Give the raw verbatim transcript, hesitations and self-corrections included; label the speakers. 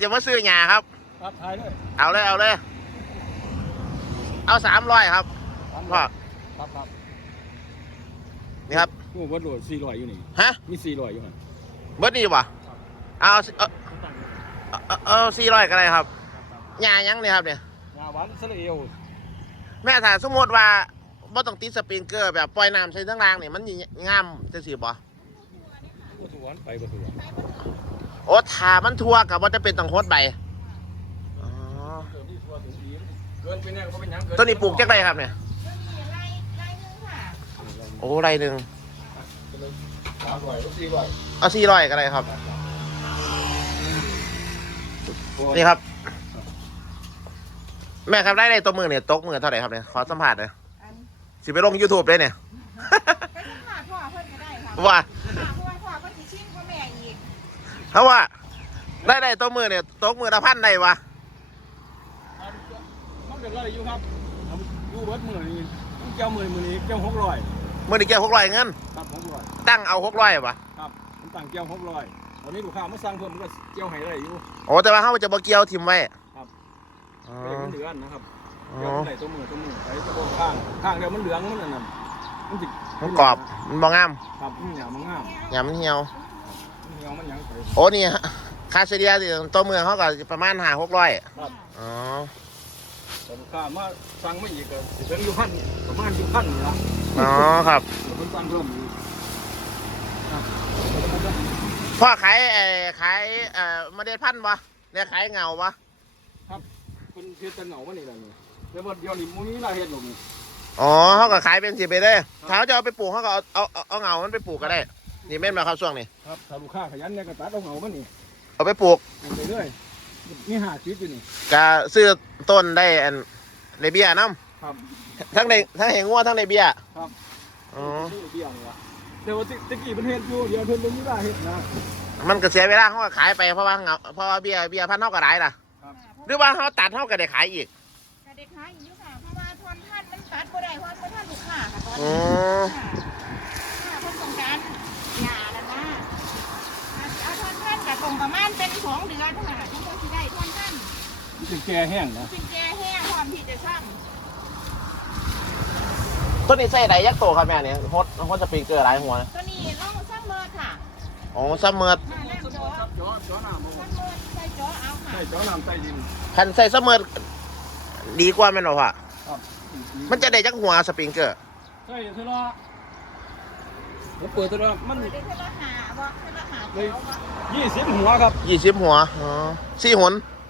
Speaker 1: จะมาซื้อหยาครับ
Speaker 2: ครับทายเลย
Speaker 1: เอาเลยเอาเลยเอาสามร้อยครับพ่อ
Speaker 2: ครับครับ
Speaker 1: นี่ครับ
Speaker 2: โอ้วัดโหลดสี่ร้อยอยู่นี่
Speaker 1: ฮะ
Speaker 2: มีสี่ร้อยอยู่มั้ง
Speaker 1: เบิร์ดนี่ป่ะเอาเอาเอาเอาสี่ร้อยก็ได้ครับหยายังเนี่ยครับเนี่ย
Speaker 2: งาหวานสละเอว
Speaker 1: แม่ถ้าสมมติว่าบ่ต้องติดสปริงเกอร์แบบปล่อยน้ำใส่ทั้งรางเนี่ยมันงามจะสิบ่
Speaker 2: บ่ถวนไปบ่ถวน
Speaker 1: โอ้ถ้ามันทั่วกับว่าจะเป็นตังโคตรใบอ๋อต้นนี้ปลูกจักไรครับเนี่ยโอ้ไรหนึ่งเอาสี่ร้อยก็ได้ครับนี่ครับแม่ครับได้ในตัวมือเนี่ยตกมือเท่าไหร่ครับเนี่ยขอสัมผัสเลยสิไปลง ยูทูบ ได้เนี่ยว่าเพราะว่าได้ได้ตัวมือเนี่ยตกมือละพันได้วะ
Speaker 2: มันเป็นไรอยู่ครับอยู่เบิดมือนี่เจ้ามือมือนี้เจ้าหกร้อย
Speaker 1: มือนี่เกี่ยวหกร้อยเงิน
Speaker 2: ครับหกร้อย
Speaker 1: ตั้งเอาหกร้อยปะ
Speaker 2: ครับมันตั้งเกี่ยวหกร้อยตอนนี้ลูกค้ามาสั่งเพิ่มมันก็เกี่ยวให้ได้อยู่
Speaker 1: โอ้แต่ว่าเขาจะบ่เกี่ยวทิมไว้
Speaker 2: ครับเป็นเหลืองนะครับเกี่ยวไหนตัวมือตัวมือไอ้ตัวข้างข้างเดียวมันเหลืองมันนั่นมันจิ
Speaker 1: มันกรอบมันบ่งาม
Speaker 2: ครับมันเหนียวมันงาม
Speaker 1: หยามันเหี่ยว
Speaker 2: มันเหี่ยวมันยังไป
Speaker 1: โอ้นี่คาเซเดียตัวมือเขาก็ประมาณห้าหกร้อย
Speaker 2: ครับ
Speaker 1: อ๋อ
Speaker 2: แต่ลูกค้ามาสั่งไม่อีกก็สิเป็นอยู่พันประมาณอยู่พันนี่ละ
Speaker 1: อ๋อครับ
Speaker 2: คนสั่งเพิ่มอีก
Speaker 1: พ่อขายเอ่อขายเอ่อเมล็ดพันธุ์ปะเนี่ยขายเงาปะ
Speaker 2: ครับเป็นเห็ดแต่เงามันนี่แหละนี่แต่ว่าเดี๋ยวนี้มันมีหลายเห็ดหลง
Speaker 1: อ๋อเขาก็ขายเป็นสิไปได้ถ้าเขาจะเอาไปปลูกเขาก็เอาเอาเอาเงามันไปปลูกก็ได้นี่แม่นมาครับช่วงนี้
Speaker 2: ครับถ้าลูกค้าขยันเนี่ยก็ตัดเอาเงามันนี่
Speaker 1: เอาไปปลูก
Speaker 2: ไปเรื่อยมีหาชีวิตอยู่นี่
Speaker 1: ก็ซื้อต้นได้อันในเบี้ยน้
Speaker 2: ำครับ
Speaker 1: ทั้งในทั้งเหงงัวทั้งในเบี้ย
Speaker 2: ครับ
Speaker 1: อ๋อ
Speaker 2: เบี้ยนี่ละแต่ว่าตะกี้มันเห็ดอยู่เดี๋ยวเพิ่นลงไม่ได้เห็ดนะ
Speaker 1: มันก็เสียเวลาเขาก็ขายไปเพราะว่าเงาเพราะว่าเบี้ยเบี้ยพันเท่ากับไรล่ะหรือว่าเขาตัดเท่ากับได้ขายอีก
Speaker 3: ก็ได้ขายอีกค่ะเพราะว่าทนท่านมันตัดบ่ได้เพราะว่าท่านลูกค้าค่ะตอน
Speaker 1: นี้
Speaker 3: ค่ะเพิ่นต้องการหญ้าแล้วนะเอาทนท่านกับตรงประมาณเป็นสองเดือนค่ะทั้งหมดที่ได้ทนท่าน
Speaker 2: เป็นแก่แห้งนะ
Speaker 3: เป็นแก่แห้งพร้อมที่จะซ่อม
Speaker 1: ต้นนี้ใส่ไหนยักษ์โตครับแม่เนี่ยฮดฮดสปริงเกอร์หลายหัว
Speaker 3: ตัวนี้ลองซัมเมอร์ค่ะ
Speaker 1: อ๋อซัมเมอร์
Speaker 2: จ่อจ่อน้ำ
Speaker 3: ซัมเมอร์ใส่จ่อเอาค่ะ
Speaker 2: ใส่จ่อน้ำใส่ดิน
Speaker 1: คันใส่ซัมเมอร์ดีกว่าแม่นบ่พ่อมันจะได้จักหัวสปริงเกอร์
Speaker 2: ใช่เท่าไรผมเปิดเท่าไรมัน
Speaker 3: เท่าไรหาบอกเท่าไรหา
Speaker 2: เลยยี่สิบหัวครับ
Speaker 1: ยี่สิบหัวอ๋อสี่หน